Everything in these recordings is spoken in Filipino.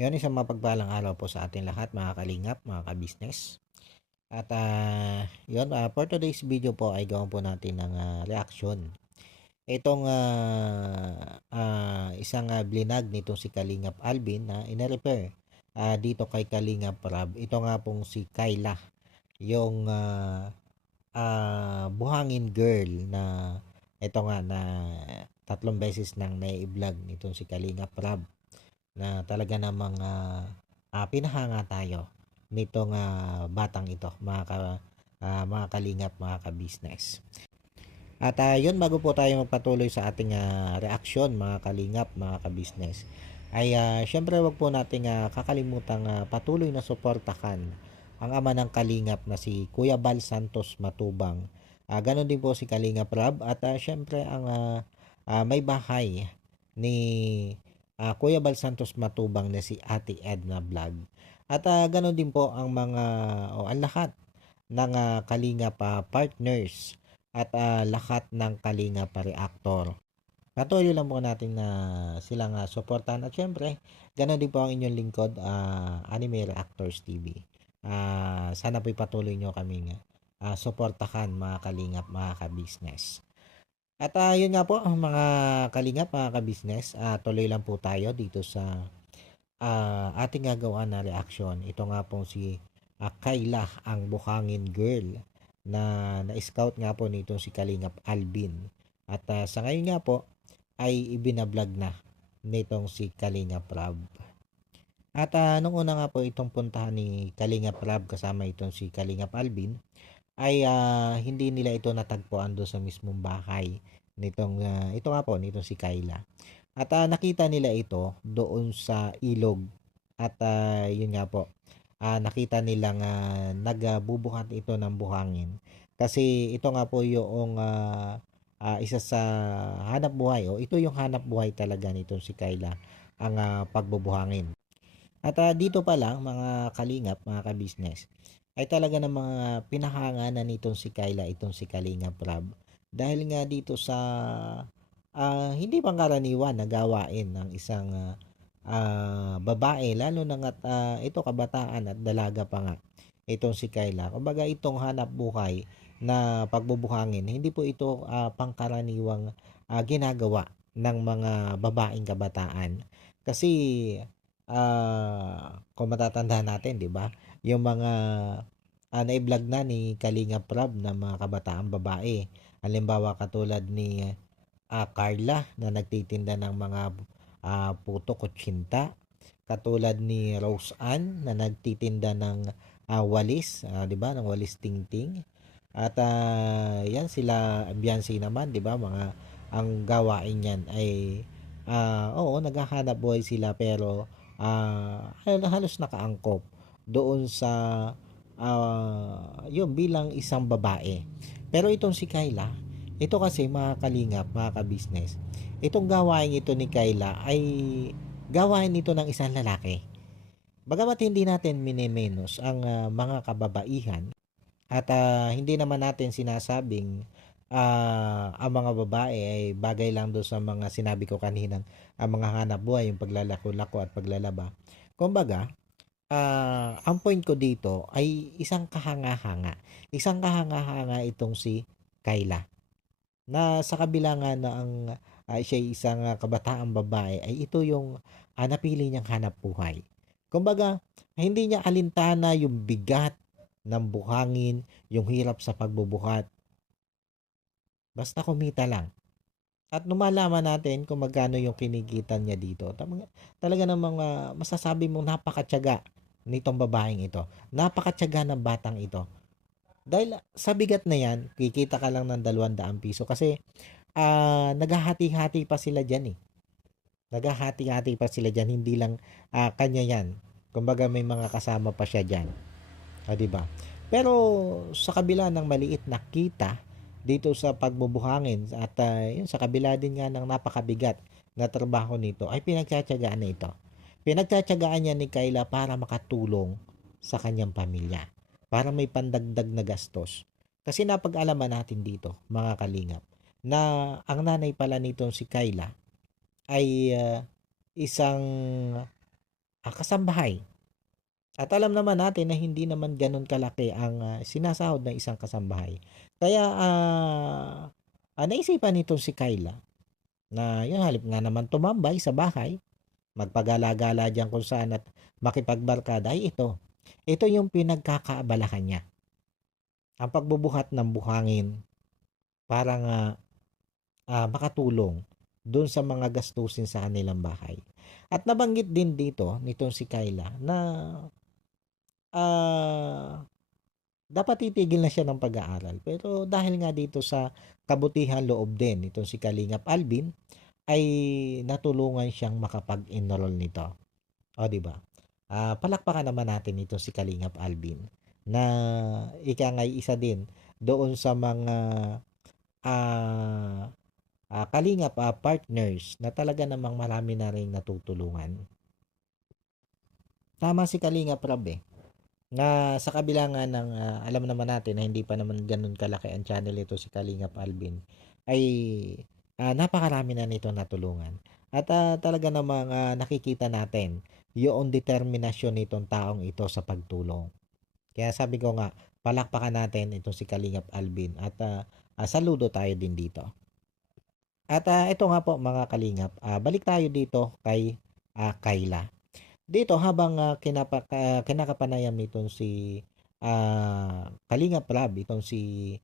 Yun, isang mapagpalang araw po sa ating lahat mga kalingap, mga kabisnes. At yun, for today's video po ay gawin po natin ng reaction. Itong isang blinag nitong si Kalingap Alvin na ina-repair dito kay Kalingap Rab. Ito nga pong si Kyla, yung buhangin girl na ito nga na tatlong beses nang nai-vlog nitong si Kalingap Rab na talaga namang pinahanga tayo nitong batang ito mga kalingap, mga kabisnes. At yun, bago po tayo magpatuloy sa ating reaksyon mga kalingap, mga kabisnes, ay syempre wag po nating kakalimutang patuloy na suportahan ang ama ng kalingap na si Kuya Bal Santos Matubang. Ganon din po si Kalingap Rab at syempre ang may bahay ni Kuya Bal Santos Matubang na si Ate Edna Vlog. At ganon din po ang mga ang lahat ng Kalingap partners at lahat ng Kalingap reactor. Patuloy lang po natin na silang suportahan at syempre, ganon din po ang inyong lingkod, Anime Reactors TV. Sana po'y patuloy nyo kaming suportahan mga kalingap, mga kabisnes. At yun nga po ang mga kalingap, mga kabisnes, tuloy lang po tayo dito sa ating gagawa na reaction. Ito nga po si Kayla, ang Buhangin Girl na na-scout nga po nito si Kalingap Alvin. At sa ngayon nga po ay ibinablog na nitong si Kalingap Rab. At nung una nga po itong puntahan ni Kalingap Rab kasama itong si Kalingap Alvin ay hindi nila ito natagpuan doon sa mismong bahay nitong ito nga po nitong si Kayla. At nakita nila ito doon sa ilog at yun nga po, nakita nilang nagbubuhat ito ng buhangin. Kasi ito nga po yung isa sa hanap buhay, o ito yung hanap buhay talaga nitong si Kayla, ang pagbubuhangin. At dito pa lang mga kalingap, mga kabisnes, ay talaga ng mga pinahanga na nitong si Kayla, itong si Kalingap Rab. Dahil nga dito sa hindi pangkaraniwan na gawain ng isang babae, lalo na nga ito kabataan at dalaga pa nga itong si Kayla. Kumbaga itong hanap buhay na pagbubuhangin, hindi po ito pangkaraniwang ginagawa ng mga babaeng kabataan. Kasi kung matatandaan natin, 'di ba? Yung mga na-vlog na ni Kalinga Prab na mga kabataang babae. Halimbawa katulad ni Carla na nagtitinda ng mga puto kutsinta. Katulad ni Rose Ann na nagtitinda ng walis, 'di ba? Ng walis tingting. At yan sila Biancy naman, 'di ba? Mga ang gawain niyan ay oo, naghahanap buhay sila pero halos nakaangkop doon sa yun bilang isang babae. Pero itong si Kayla, ito kasi mga kalingap, mga kabisnes, itong gawain ito ni Kayla ay gawain ito ng isang lalaki. Bagamat hindi natin minimenos ang mga kababaihan at hindi naman natin sinasabing ang mga babae ay bagay lang doon sa mga sinabi ko kaninang ang mga hanap buhay, yung paglalako-lako at paglalaba. Kumbaga, ang point ko dito ay isang kahanga-hanga. Isang kahanga-hanga itong si Kayla. Na sa kabila nga na ang siya ay isang kabataang babae ay ito yung napili niyang hanap buhay. Kumbaga, hindi niya alintana yung bigat ng buhangin, yung hirap sa pagbubuhat. Basta kumita lang. At lumalaman natin kung magkano yung kinikitan niya dito. Talaga namang masasabi mong napakatyaga nitong babaeng ito. Napakatyaga ng batang ito. Dahil sa bigat na yan, kikita ka lang ng 200 piso kasi naghahati-hati pa sila dyan eh. Naghahati-hati pa sila dyan, hindi lang kanya yan. Kumbaga may mga kasama pa siya dyan. Diba? Pero sa kabila ng maliit na kita dito sa pagbubuhangin at yun, sa kabila din nga ng napakabigat na trabaho nito ay pinagtsatsagaan na ito. Pinagtsatsagaan niya ni Kayla para makatulong sa kanyang pamilya. Para may pandagdag na gastos. Kasi napag-alaman natin dito, mga kalingap, na ang nanay pala nitong si Kayla ay isang kasambahay. At alam naman natin na hindi naman gano'n kalaki ang sinasahod ng isang kasambahay. Kaya naisipan nitong si Kyla na yung halip nga naman tumambay sa bahay, magpagala-gala diyan kung saan at makipagbarkada ay ito. Ito yung pinagkakaabalahan niya. Ang pagbubuhat ng buhangin para nga makatulong doon sa mga gastusin sa kanilang bahay. At nabanggit din dito nitong si Kyla na ah, dapat titigil na siya ng pag-aaral. Pero dahil nga dito sa kabutihan loob din nitong si Kalingap Alvin, ay natulungan siyang makapag-enroll nito. O, di ba? Palakpakan naman natin ito si Kalingap Alvin na ika nga'y isa din doon sa mga ah, Kalingap partners na talaga namang marami na rin natutulungan. Tama si Kalingap Rab eh. Na sa kabila nga ng alam naman natin na hindi pa naman ganun kalaki ang channel ito si Kalingap Alvin ay napakarami na nito natulungan. At talaga namang nakikita natin yung determinasyon nitong taong ito sa pagtulong. Kaya sabi ko nga, palakpakan natin itong si Kalingap Alvin at saludo tayo din dito. At ito nga po mga Kalingap, balik tayo dito kay Kyla. Dito habang kinakapanayam nitong si Kalingap Rab, itong si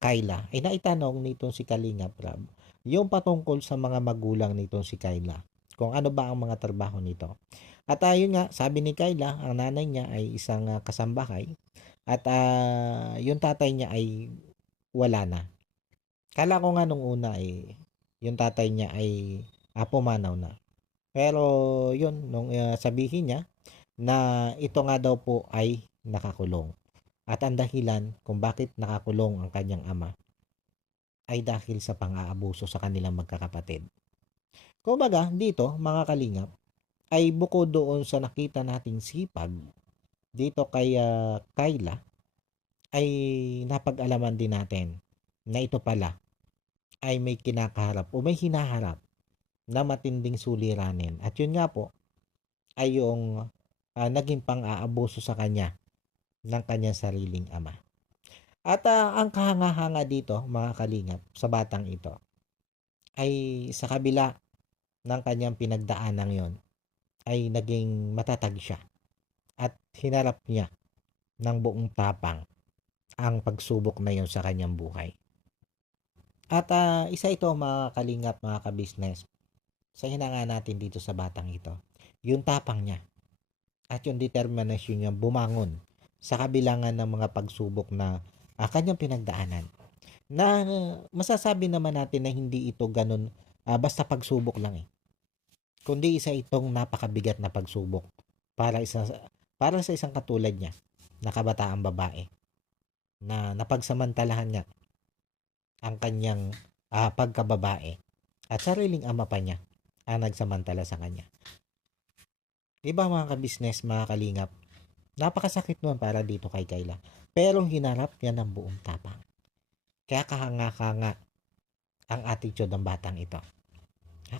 Kyla, ay naitanong nitong si Kalingap Rab yung patungkol sa mga magulang nitong si Kyla. Kung ano ba ang mga trabaho nito. At yun nga, sabi ni Kyla, ang nanay niya ay isang kasambahay at yung tatay niya ay wala na. Kala ko nga nung una yung tatay niya ay pumanaw na. Pero yun, nung sabihin niya na ito nga daw po ay nakakulong. At ang dahilan kung bakit nakakulong ang kanyang ama ay dahil sa pang-aabuso sa kanilang magkakapatid. Kumbaga, dito mga kalingap, ay bukod doon sa nakita nating sipag dito kay Kyla, ay napag-alaman din natin na ito pala ay may kinakaharap o may hinaharap na matinding suliranin. At yun nga po ay yung naging pang-aabuso sa kanya ng kanyang sariling ama. At ang kahanga-hanga dito mga kalingap sa batang ito ay sa kabila ng kanyang pinagdaanan yon ay naging matatag siya at hinarap niya ng buong tapang ang pagsubok na yon sa kanyang buhay. At isa ito mga kalingap, mga kabisnes, sa hinanga natin dito sa batang ito. Yung tapang niya at yung determinasyon niya bumangon sa kabilangan ng mga pagsubok na kanyang pinagdaanan. Na masasabi naman natin na hindi ito ganun basta pagsubok lang eh. Kundi isa itong napakabigat na pagsubok para sa isang katulad niya na kabataang babae na napagsamantalahan niya ang kanyang pagkababae at sariling ama pa niya ang nagsamantala sa kanya. Diba mga kabisnes, mga kalingap, napakasakit nun para dito kay Kyla. Pero hinarap niya ng buong tapang. Kaya kahanga-hanga ang attitude ng batang ito.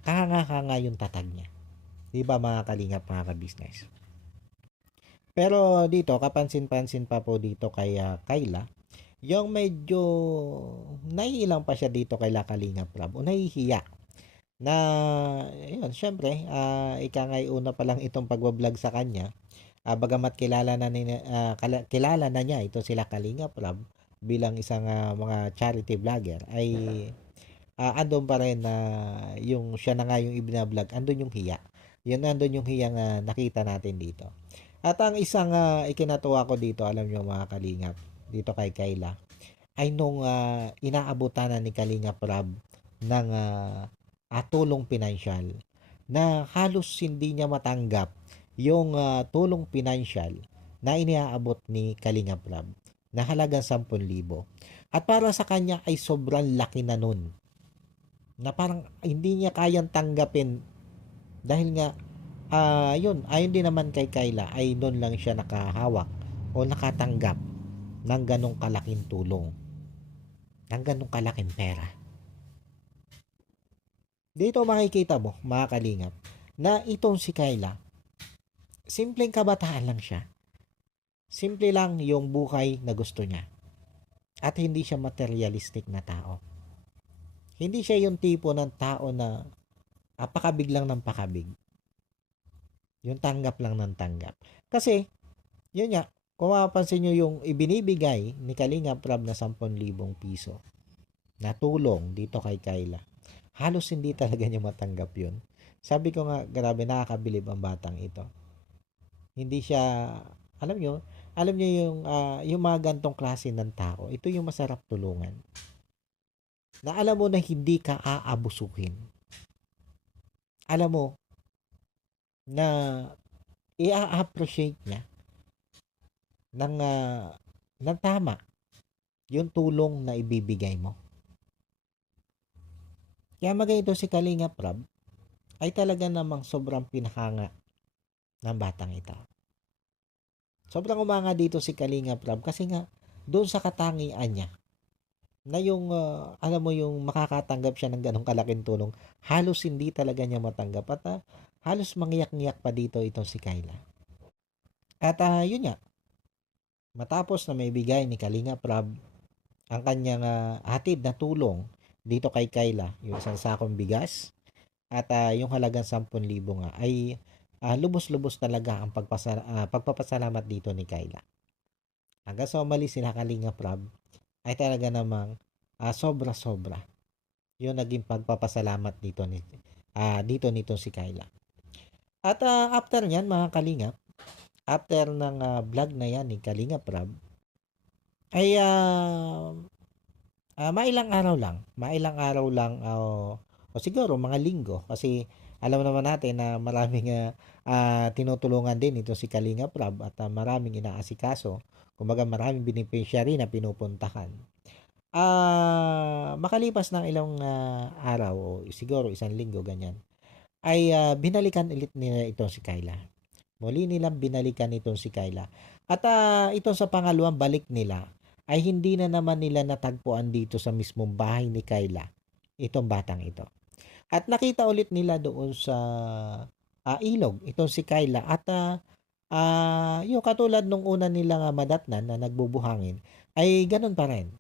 Kahanga-hanga yung tatag niya. Diba mga kalingap, mga kabisnes? Pero dito, kapansin-pansin pa po dito kay Kyla, yung medyo naiilang pa siya dito kay Kalingap Rab o nahihiya na yun, syempre, ika nga'y una pa lang itong pagbablog sa kanya, bagamat kilala na niya ito sila Kalingap Rab bilang isang mga charity vlogger, ay andun pa rin na yung siya na nga yung ibinablog, andun yung hiya. Yun andun yung hiya nga nakita natin dito. At ang isang ikinatuwa ko dito, alam nyo mga Kalingap, dito kay Kyla, ay nung inaabutan na ni Kalingap Rab ng tulong pinansyal na halos hindi niya matanggap yung tulong pinansyal na iniaabot ni Kalingap Rab na halagang 10,000. At para sa kanya ay sobrang laki na nun. Na parang hindi niya kayang tanggapin dahil nga yun, ayon din naman kay Kyla ay doon lang siya nakahawak o nakatanggap ng ganong kalaking tulong, ng ganong kalaking pera. Dito makikita mo, mga kalingap, na itong si Kyla simpleng kabataan lang siya. Simple lang yung buhay na gusto niya. At hindi siya materialistic na tao. Hindi siya yung tipo ng tao na pakabig lang ng pakabig. Yung tanggap lang ng tanggap. Kasi, yun nga, kung mapapansin nyo yung ibinibigay ni Kalinga Prab na 10,000 piso na tulong dito kay Kayla, halos hindi talaga niya matanggap yun. Sabi ko nga, grabe, nakakabilib ang batang ito. Hindi siya, alam nyo, yung mga gantong klase ng tao, ito yung masarap tulungan. Na alam mo na hindi ka aabusuhin. Alam mo na i-appreciate niya ng, ng tama yung tulong na ibibigay mo. Kaya magayon si Kalinga Prab ay talaga namang sobrang pinahanga ng batang ito. Sobrang umanga dito si Kalinga Prab kasi nga doon sa katangian niya na yung alam mo yung makakatanggap siya ng ganong kalaking tulong, halos hindi talaga niya matanggap at halos mangiyak-ngiyak pa dito itong si Kayla. At yun nga, matapos na may bigay ni Kalinga Prab ang kanyang hatid na tulong dito kay Kayla, yung isang sakong bigas at yung halagang 10,000 nga ay lubos-lubos talaga ang pagpapasalamat dito ni Kayla. Hanggang sa umalis sila Kalinga Prab ay talaga namang sobra-sobra yung naging pagpapasalamat dito nito si Kayla. At after nyan mga Kalingap, after ng vlog na yan ni Kalinga Prab, ay mailang araw lang o siguro mga linggo kasi alam naman natin na maraming tinutulungan din ito si Kalinga Prab at maraming inaasikaso, kumbaga maraming beneficiary na pinupuntahan. Makalipas ng ilang araw o siguro isang linggo ganyan ay binalikan ulit nila itong si Kayla. Muli nilang binalikan itong si Kayla. At ito sa pangalawang balik nila ay hindi na naman nila natagpuan dito sa mismong bahay ni Kayla itong batang ito. At nakita ulit nila doon sa ilog itong si Kayla at yung katulad nung una nilang madatnan na nagbubuhangin ay ganun pa rin.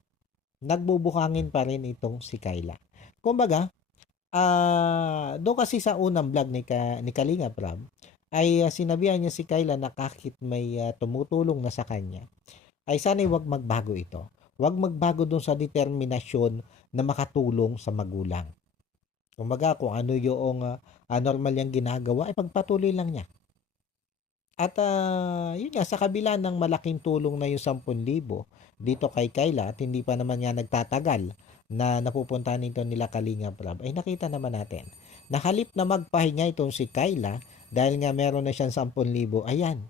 Nagbubuhangin pa rin itong si Kayla. Kumbaga, doon kasi sa unang vlog ni Kalinga Prab, ay sinabihan niya si Kayla na kahit may tumutulong na sa kanya, ay sana'y wag magbago ito. Wag magbago doon sa determinasyon na makatulong sa magulang. Kumbaga, kung ano yung normal niyang ginagawa, ay pagpatuloy lang niya. At yun nga, sa kabila ng malaking tulong na yung 10,000 dito kay Kayla at hindi pa naman nga nagtatagal na napupuntahan nito nila Kalinga Prab, ay nakita naman natin na halip na magpahinga itong si Kayla dahil nga meron na siyang 10,000, ayan,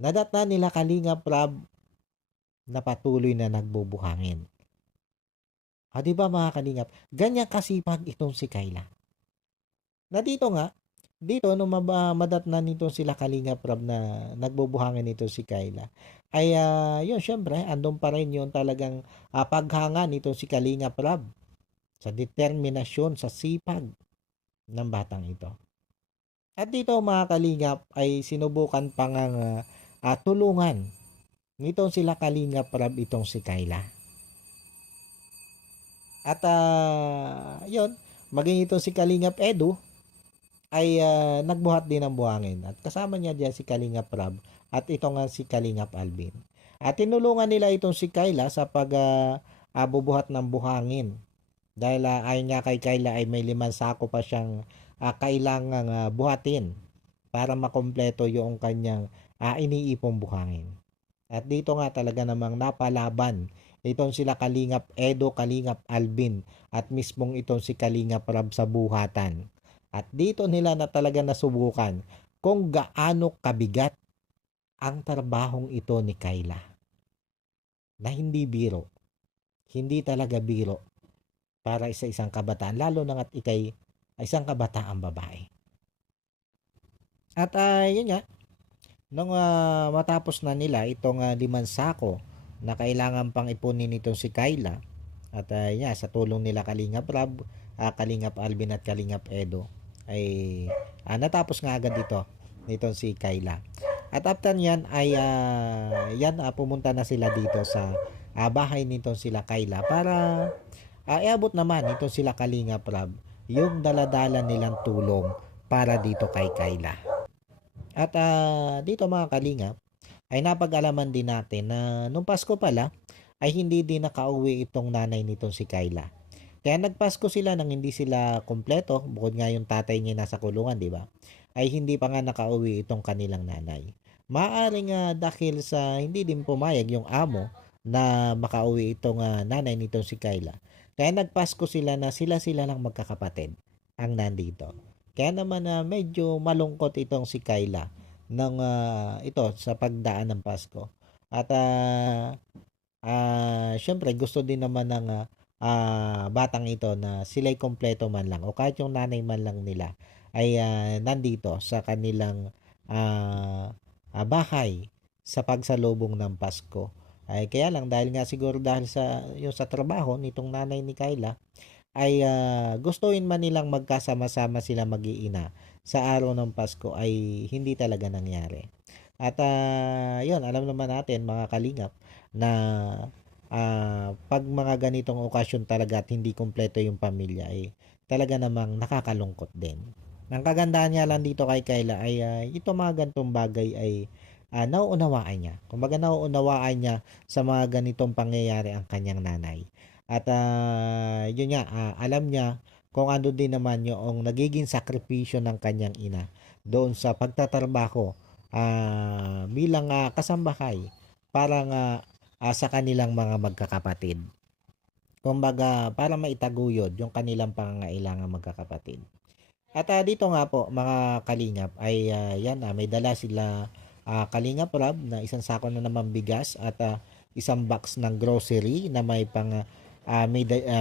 nadatna nila Kalinga Prab na patuloy na nagbubuhangin. Di ba mga Kalingap, ganyan kasipag itong si Kayla. Na dito nga, dito nung madatnan nito sila Kalinga Prab na nagbubuhangin nito si Kayla ay yun syempre andun pa rin yung talagang paghanga nito si Kalinga Prab sa determinasyon, sa sipag ng batang ito. At dito mga Kalingap ay sinubukan pang tulungan nitong sila Kalinga Prab itong si Kayla. At yun, maging ito si Kalingap Edu ay nagbuhat din ng buhangin at kasama niya diyan si Kalingap Prab at ito nga si Kalingap Alvin. At tinulungan nila itong si Kayla sa bubuhat ng buhangin dahil ayon nga kay Kayla ay may 5 sako pa siyang kailangang buhatin para makompleto yung kanyang iniipong buhangin. At dito nga talaga namang napalaban itong sila Kalingap Edo, Kalingap Alvin at mismong itong si Kalingap Prab sa buhatan. At dito nila na talaga nasubukan kung gaano kabigat ang trabahong ito ni Kayla. Na hindi biro. Hindi talaga biro para sa isang kabataan. Lalo na at ikay isang kabataang babae. At yun nga, nung matapos na nila itong 5 sako na kailangan pang ipunin itong si Kayla at sa tulong nila Kalingap Prab, Kalingap Alvin at Kalingap Edo ay natapos nga agad ito nitong si Kayla. At after yan ay pumunta na sila dito sa bahay nitong sila Kayla para iabot naman itong sila Kalinga Prab yung daladala nilang tulong para dito kay Kayla. At dito mga Kalinga ay napag-alaman din natin na nung Pasko pala ay hindi din nakauwi itong nanay nitong si Kayla. Kaya nagpasko sila nang hindi sila kumpleto, bukod nga yung tatay niya nasa kulungan, di ba? Ay hindi pa nga nakauwi itong kanilang nanay. Maaring dahil sa hindi din pumayag yung amo na makauwi itong nanay nitong si Kayla. Kaya nagpasko sila na sila-sila lang magkakapatid ang nandito. Kaya naman medyo malungkot itong si Kayla ng ito sa pagdaan ng Pasko. At syempre gusto din naman ng batang ito na sila'y kompleto man lang o kahit yung nanay man lang nila ay nandito sa kanilang bahay sa pagsalubong ng Pasko. Ay kaya lang dahil nga siguro dahil sa trabaho nitong nanay ni Kayla ay gustuin man nilang magkasama-sama sila mag-iina sa araw ng Pasko ay hindi talaga nangyari. At yun, alam naman natin mga kalingap na pag mga ganitong okasyon talaga at hindi kumpleto yung pamilya ay talaga namang nakakalungkot din. Ang kagandahan niya lang dito kay Kayla ay ito mga ganitong bagay ay nauunawaan niya. Kumbaga nauunawaan niya sa mga ganitong pangyayari ang kanyang nanay. At yun nga, alam niya kung ano din naman yung nagiging sakripisyo ng kanyang ina doon sa pagtatrabaho bilang kasambahay para sa kanilang mga magkakapatid. Kumbaga, para maitaguyod yung kanilang pangangailangan magkakapatid. At dito nga po, mga kalingap, ay yan, may dala sila Kalingap Rob na isang sako na naman bigas at isang box ng grocery na may pang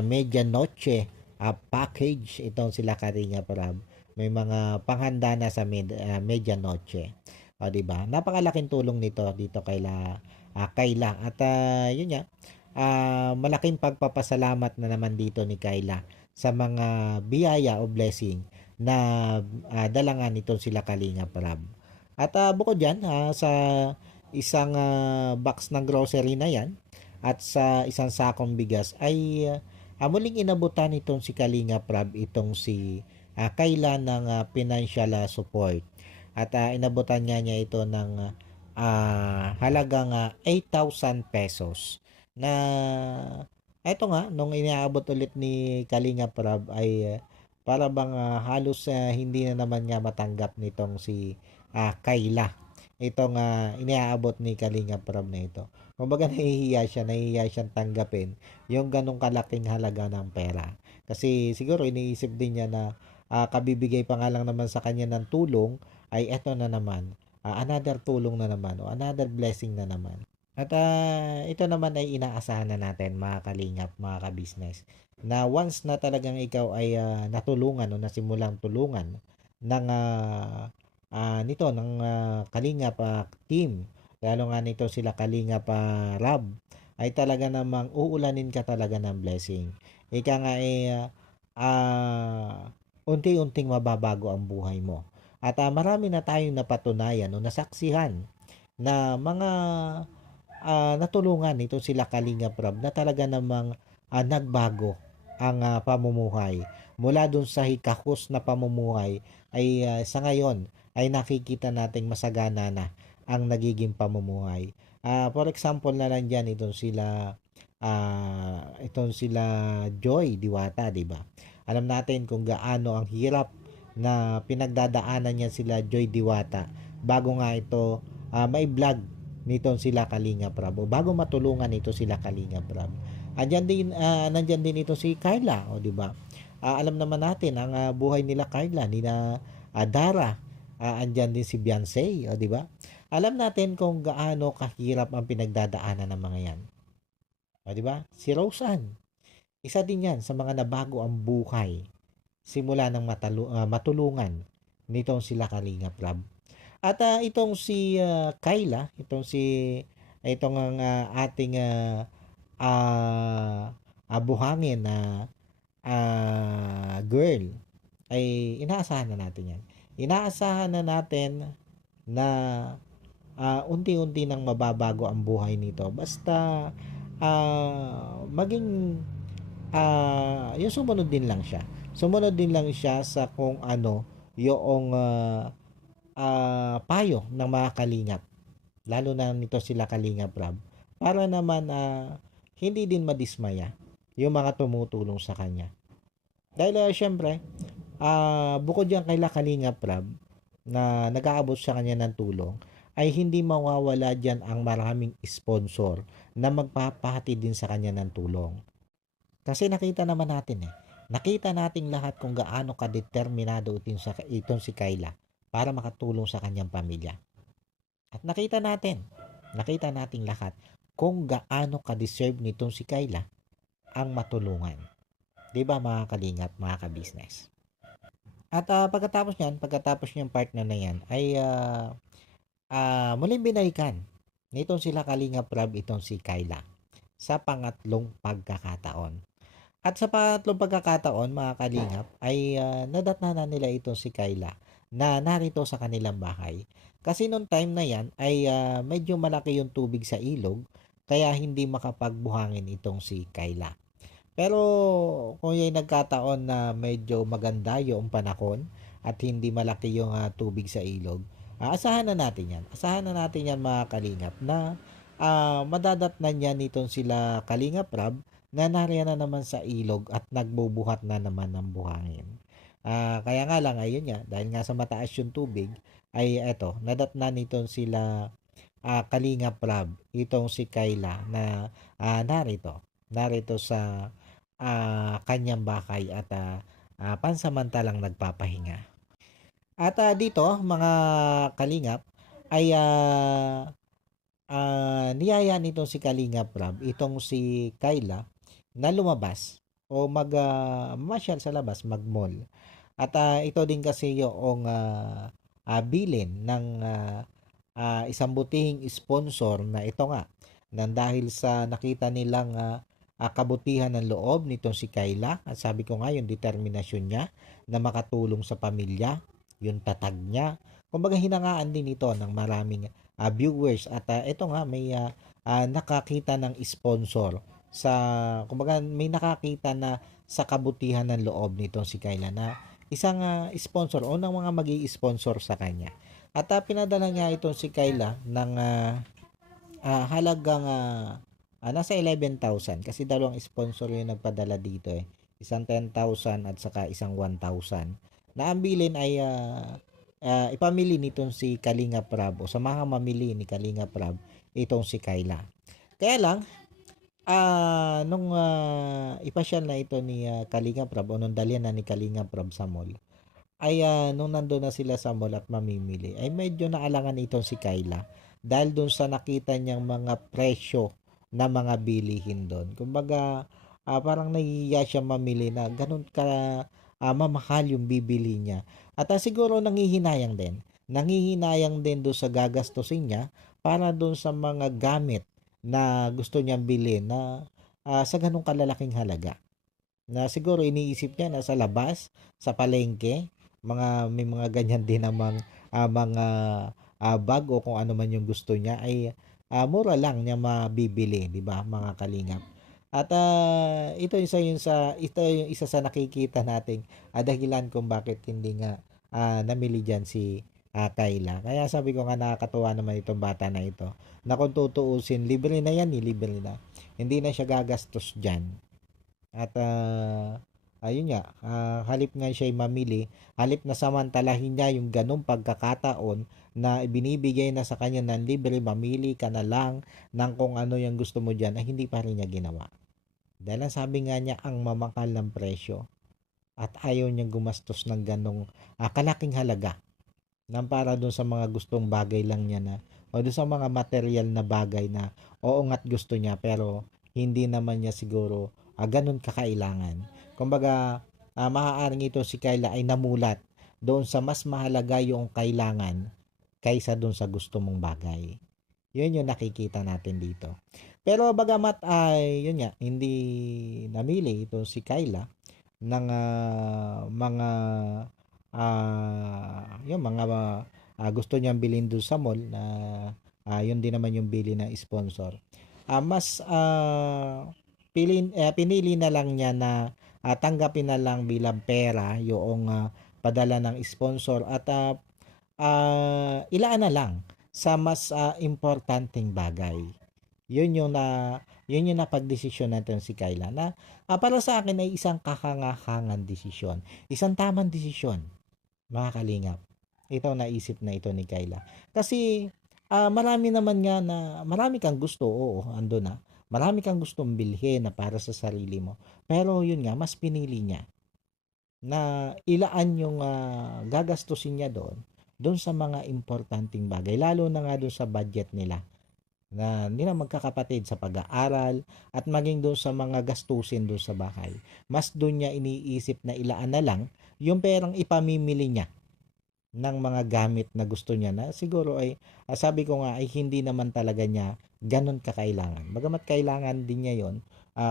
medianoche package. Itong sila Kalingap Rob. May mga panghanda na sa medianoche. O, diba? Napakalaking tulong nito dito Kayla. At yun nga, malaking pagpapasalamat na naman dito ni Kayla sa mga biyaya o blessing na dalangan nitong sila Kalingap Rob. At bukod dyan, sa isang box ng grocery na yan at sa isang sakong bigas ay muling inabutan itong si Kalingap Rob itong si Kayla ng financial support. At inabutan niya ito ng halagang 8,000 pesos na eto nga nung inaabot ulit ni Kalingap Rob ay para bang halos hindi na naman niya matanggap nitong si Kayla itong inaabot ni Kalingap Rob na ito. Kumbaga nahihiya siyang tanggapin yung ganong kalaking halaga ng pera. Kasi siguro iniisip din niya na kabibigay pa nga lang naman sa kanya ng tulong ay eto na naman. Another tulong na naman o another blessing na naman. At ito naman ay inaasahan na natin mga kalingap, mga kabisnes, na once na talagang ikaw ay natulungan o nasimulang tulungan ng nito ng Kalingap team, lalo nga nito sila Kalingap Rob, ay talaga namang uulanin ka talaga ng blessing. Ika nga unti-unting mababago ang buhay mo. At marami na tayong napatunayan o nasaksihan na mga natulungan nito sila Kalingap Rob na talaga namang nagbago ang pamumuhay. Mula dun sa hikahos na pamumuhay ay sa ngayon ay nakikita nating masagana na ang nagiging pamumuhay. For example na lang dyan itong sila Joy Diwata, di ba? Alam natin kung gaano ang hirap na pinagdadaanan niya sila Joy Diwata bago nga ito may vlog nitong sila Kalingap Rob o bago matulungan ito sila Kalingap Rob. Nandyan din ito si Carla, o di ba? Alam naman natin ang buhay nila Carla, nila Dara, andyan din si Beyonce, o di ba? Alam natin kung gaano kahirap ang pinagdadaanan ng mga yan. O di ba? Si Roseanne, isa din yan sa mga nabago ang buhay simula ng matulungan nitong sila Kalingap Rob. At itong si Kayla, itong ang ating buhangin na girl ay inaasahan na natin yan. Inaasahan na natin na unti-unti nang mababago ang buhay nito. Basta maging yung sumunod din lang siya. Sumunod din lang siya sa kung ano yung payo ng mga kalingap. Lalo na nito sila Kalingap Rab. Para naman hindi din madismaya yung mga tumutulong sa kanya. Dahil syempre, bukod yan kay Kalingap Rab na nag-aabot sa kanya ng tulong, ay hindi mawawala dyan ang maraming sponsor na magpapahati din sa kanya ng tulong. Kasi nakita naman natin nakita nating lahat kung gaano kadeterminado itong si Kayla para makatulong sa kanyang pamilya. At nakita nating lahat kung gaano ka-deserve nitong si Kayla ang matulungan. 'Di ba mga kalingap, mga ka-business? At pagkatapos niyang partner na yan, ay muling binalikan nitong sila Kalingap Rab itong si Kayla sa pangatlong pagkakataon. At sa pangatlong pagkakataon, mga kalingap, ay nadatna na nila itong si Kayla na narito sa kanilang bahay. Kasi nung time na yan ay medyo malaki yung tubig sa ilog kaya hindi makapagbuhangin itong si Kayla. Pero kung yung nagkataon na medyo maganda yung panahon at hindi malaki yung tubig sa ilog, asahan na natin yan. Asahan na natin yan mga kalingap na madadatnan yan nitong sila Kalingap Rab na nariyan na naman sa ilog at nagbubuhat na naman ng buhangin. Kaya nga lang, ayun nga, dahil nga sa mataas yung tubig, ay eto, nadatnan nitong sila Kalingap Rab, itong si Kayla na narito sa kanyang bakay at pansamantalang nagpapahinga. At dito, mga kalingap, ay niyaya nitong si Kalingap Rab, itong si Kayla, na lumabas o masyal sa labas, mag-mall. At ito din kasi yung bilin ng isang butihing sponsor na ito nga, nang dahil sa nakita nilang kabutihan ng loob nitong si Kayla at sabi ko nga yung determinasyon niya na makatulong sa pamilya, yung tatag niya, kumbaga hinangaan din ito ng maraming viewers at ito nga may nakakita ng sponsor sa kumbaga may nakakita na sa kabutihan ng loob nitong si Kayla na isang sponsor o ng mga magi-sponsor sa kanya. At pinadala niya itong si Kayla ng halagang nasa 11,000 kasi dalawang sponsor yung nagpadala dito Isang 10,000 at saka isang 1,000. Na ang bilin ay ipamili nitong si Kalinga Prab o sa mga mamili ni Kalinga Prab itong si Kayla. Kaya lang, nung ipasyal na ito ni Kalinga Prab o nung dalyan na ni Kalinga Prab sa mall, ay nung nandun na sila sa mall at mamimili, ay medyo naalangan itong si Kayla dahil dun sa nakita niyang mga presyo na mga bilihin doon. Kumbaga, parang nahihiya siya mamili na ganun ka mamahal yung bibili niya. At siguro nangihinayang din. Nangihinayang din doon sa gagastusin niya para doon sa mga gamit na gusto niyang bilhin na sa ganung kalalaking halaga. Na siguro iniisip niya na sa labas, sa palengke, may mga ganyan din namang mga bag o kung ano man yung gusto niya ay mura lang niya mabibili, 'di ba, mga kalingap. At ito yung isa sa nakikita nating dahilan kung bakit hindi nga namili diyan si Kayla. Kaya sabi ko nga nakakatuwa naman itong bata na ito. Na kung tutuusin, libre na yan, libre na. Hindi na siya gagastos diyan. At ayun nga, halip nga siya mamili, halip na samantalahin niya yung ganong pagkakataon na binibigay na sa kanya ng libre, mamili ka na lang ng kung ano yung gusto mo dyan, ay hindi pa rin niya ginawa. Dahil ang sabi nga niya, ang mamahal ng presyo at ayaw niyang gumastos ng ganong kalaking halaga nang para doon sa mga gustong bagay lang niya na o doon sa mga material na bagay na oo nga't gusto niya pero hindi naman niya siguro ganun kakailangan. Kumbaga, maaaring ito si Kayla ay namulat doon sa mas mahalaga yung kailangan kaysa doon sa gusto mong bagay. Yun yung nakikita natin dito. Pero bagamat ay, yun nga, hindi namili ito si Kayla ng mga yung mga gusto niyang bilhin dun sa mall na yun din naman yung bili ng sponsor. Mas pinili na lang niya na tanggapin na lang bilang pera yung padala ng sponsor at ilaan na lang sa mas importanteng bagay. Yun yung na yun yung napagdesisyon natin si Kayla na para sa akin ay isang kahangahangan desisyon. Isang tamang desisyon, mga kalingap. Ito naisip na ito ni Kayla. Kasi marami naman nga na marami kang gusto, oo, ando na. Marami kang gustong bilhin na para sa sarili mo. Pero yun nga, mas pinili niya na ilaan yung gagastusin niya doon sa mga importanteng bagay. Lalo na nga doon sa budget nila na nila magkakapatid sa pag-aaral at maging doon sa mga gastusin doon sa bahay. Mas doon niya iniisip na ilaan na lang yung perang ipamimili niya ng mga gamit na gusto niya na siguro ay sabi ko nga ay hindi naman talaga niya ganun kakailangan. Bagamat kailangan din niya yon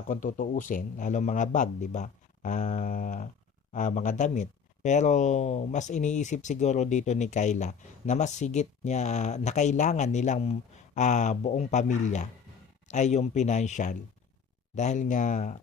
kung tutuusin, lalo mga bag, di ba? Mga damit. Pero mas iniisip siguro dito ni Kayla na mas sigit niya na kailangan nilang buong pamilya ay yung financial. Dahil nga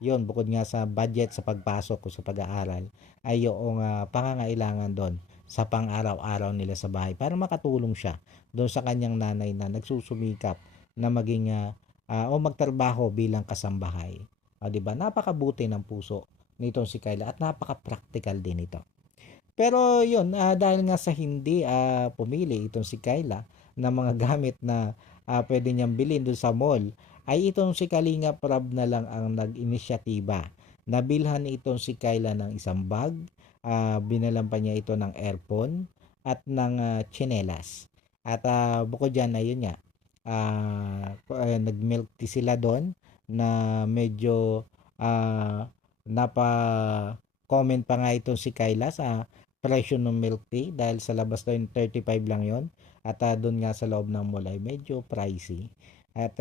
yon bukod nga sa budget sa pagpasok o sa pag-aaral ay yung pangangailangan doon sa pang-araw-araw nila sa bahay para makatulong siya doon sa kanyang nanay na nagsusumikap na maging o magtrabaho bilang kasambahay. 'Di ba? Napakabuti ng puso nitong si Kayla at napaka-practical din ito. Pero yun, dahil nga sa hindi pumili itong si Kayla ng mga gamit na pwede niyang bilhin doon sa mall, ay itong si Kalinga Prab na lang ang nag-inisyatiba. Nabilhan itong si Kayla ng isang bag, binalan pa niya ito ng earphone at ng tsinelas. At bukod dyan, ayun nga, nag-milk tea sila doon na medyo napa-comment pa nga itong si Kayla sa presyo ng milk tea dahil sa labas daw yung 35 lang yon at doon nga sa loob ng mall ay medyo pricey. At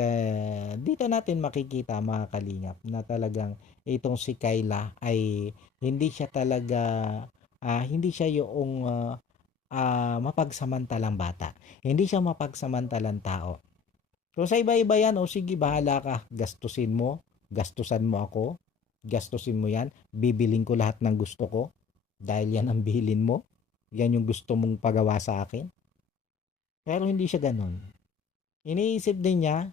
dito natin makikita mga kalingap na talagang itong si Kayla ay hindi siya talaga hindi siya yung mapagsamantalang bata. Hindi siya mapagsamantalang tao. So sa iba-iba yan, o sige bahala ka, gastusin mo, gastusan mo ako, gastusin mo yan, bibiling ko lahat ng gusto ko dahil yan ang bilin mo, yan yung gusto mong pagawa sa akin. Pero hindi siya ganun. Iniisip din niya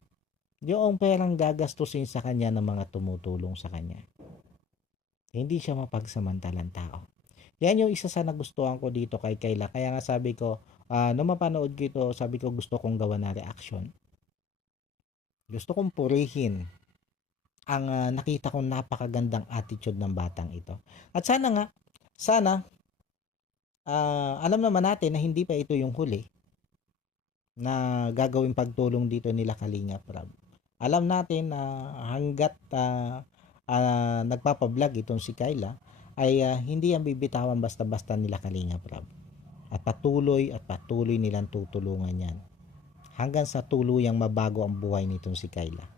yung perang gagastusin sa kanya ng mga tumutulong sa kanya. Hindi siya mapagsamantalang tao. Yan yung isa sa nagustuhan ko dito kay Kayla. Kaya nga sabi ko, nung mapanood ko ito, sabi ko gusto kong gawa na reaction. Gusto kong purihin ang nakita kong napakagandang attitude ng batang ito. At sana alam naman natin na hindi pa ito yung huli na gagawing pagtulong dito nila Kalinga Prab. Alam natin na hanggat nagpapablog itong si Kayla ay hindi yan bibitawan basta-basta nila Kalinga Prab. At patuloy nilang tutulungan yan hanggang sa tuluyang mabago ang buhay nitong si Kayla.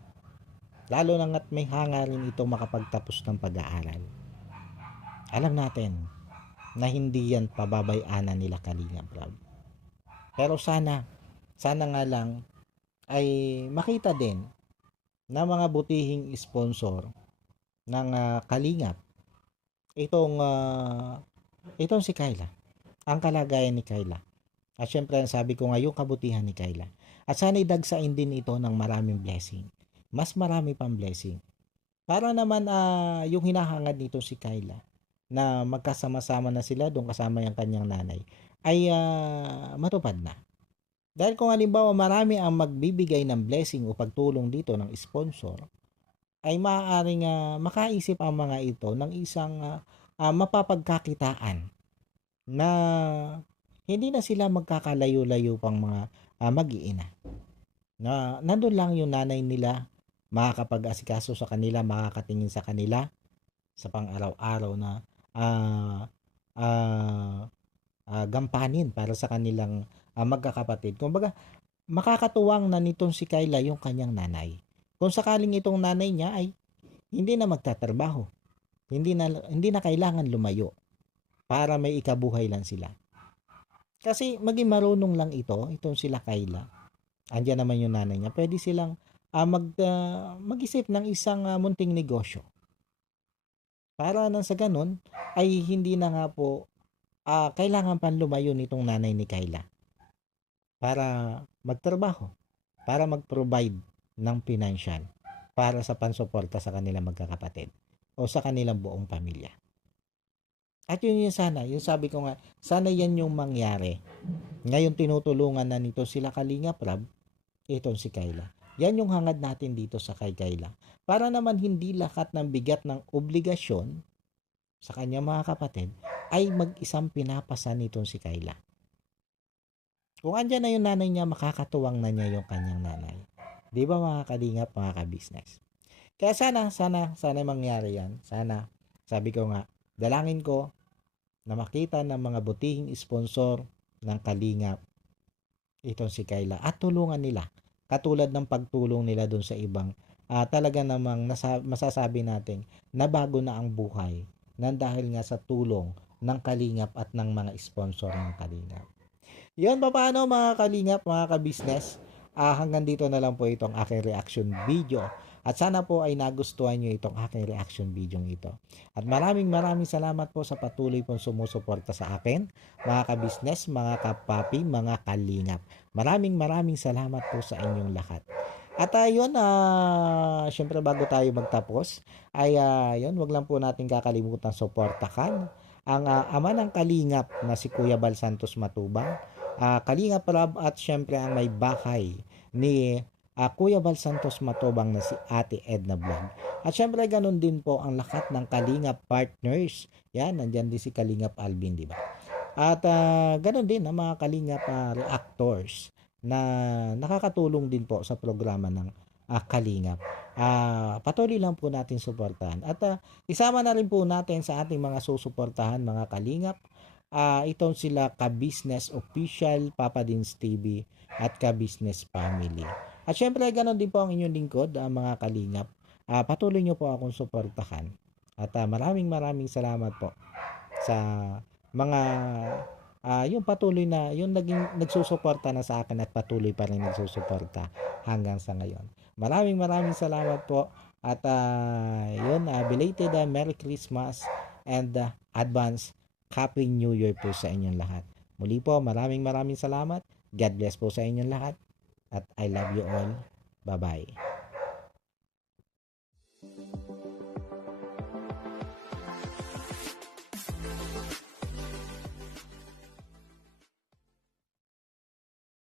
Lalo na nga't may hangarin itong makapagtapos ng pag-aaral. Alam natin na hindi yan pababayanan nila Kalinga Prab. Pero sana nga lang ay makita din na mga butihing sponsor ng Kalingap itong si Kayla, ang kalagayan ni Kayla. At syempre sabi ko nga yung kabutihan ni Kayla. At sana idagsain din ito ng maraming blessing. Mas marami pang blessing. Para naman yung hinahangad nito si Kayla na magkasama-sama na sila doon kasama yung kanyang nanay ay matupad na. Dahil kung halimbawa marami ang magbibigay ng blessing o pagtulong dito ng sponsor, ay maaaring makaisip ang mga ito ng isang mapapagkakitaan na hindi na sila magkakalayo-layo pang mga mag-iina. Na nandun lang yung nanay nila, makakapag-asikaso sa kanila, makakatingin sa kanila sa pang-araw-araw na gampanin para sa kanilang magkakapatid. Kumbaga, makakatuwang na nitong si Kayla yung kanyang nanay. Kung sakaling itong nanay niya ay hindi na magtatrabaho, hindi na kailangan lumayo para may ikabuhay lang sila. Kasi maging marunong lang itong sila Kayla. Andiyan naman yung nanay niya. Pwede silang mag-isip ng isang munting negosyo. Para nang sa ganun, ay hindi na nga po kailangan pang lumayo nitong nanay ni Kayla para magtrabaho, para mag-provide ng financial para sa pansuporta sa kanilang magkakapatid o sa kanilang buong pamilya. At yun yung sana, yung sabi ko nga, sana yan yung mangyari. Ngayon tinutulungan na nito sila Kalinga Prab, itong si Kayla. Yan yung hangad natin dito sa kay Kayla. Para naman hindi lahat ng bigat ng obligasyon sa kanyang mga kapatid ay mag-isang pinapasa nitong si Kayla. Kung andyan na yung nanay niya, makakatuwang na niya yung kanyang nanay. Di ba mga kalingap, mga ka-business? Kaya sana mangyari yan. Sana, sabi ko nga, dalangin ko na makita ng mga butihing sponsor ng kalingap itong si Kayla at tulungan nila. Katulad ng pagtulong nila dun sa ibang talaga namang masasabi natin na bago na ang buhay nang dahil nga sa tulong ng kalingap at ng mga sponsor ng kalingap. Yun pa paano mga kalingap, mga ka-business. Hanggang dito na lang po itong aking reaction video. At sana po ay nagustuhan nyo itong aking reaction video ito. At maraming salamat po sa patuloy pong sumusuporta sa akin, mga ka-business, mga kapapi, mga kalingap. Maraming salamat po sa inyong lahat. At ayun, syempre bago tayo magtapos, ay yun, wag lang po natin kakalimutan suportahan ang ama ng kalingap na si Kuya Bal Santos Matubang, Kalingap Rob at syempre ang may bahay ni Kuya Bal Santos Matubang na si Ate Edna Vlog. At syempre ganun din po ang lahat ng Kalingap partners. Yan, nandyan din si Kalingap Alvin, di ba? At ganun din ang mga Kalingap reactors na nakakatulong din po sa programa ng Kalingap. Patuloy lang po natin suportahan. At isama na rin po natin sa ating mga susuportahan mga Kalingap. Itong sila Ka-Business Official, Papa Dins TV at Ka-Business Family. At syempre ganoon din po ang inyong lingkod, mga Kalingap. Patuloy nyo po akong suportahan. At maraming salamat po sa mga yung patuloy na yung nagsusuporta na sa akin at patuloy pa rin nagsusuporta hanggang sa ngayon. Maraming salamat po at yun, belated Merry Christmas and advance Happy New Year po sa inyong lahat. Muli po, maraming salamat. God bless po sa inyong lahat. At I love you all. Bye-bye.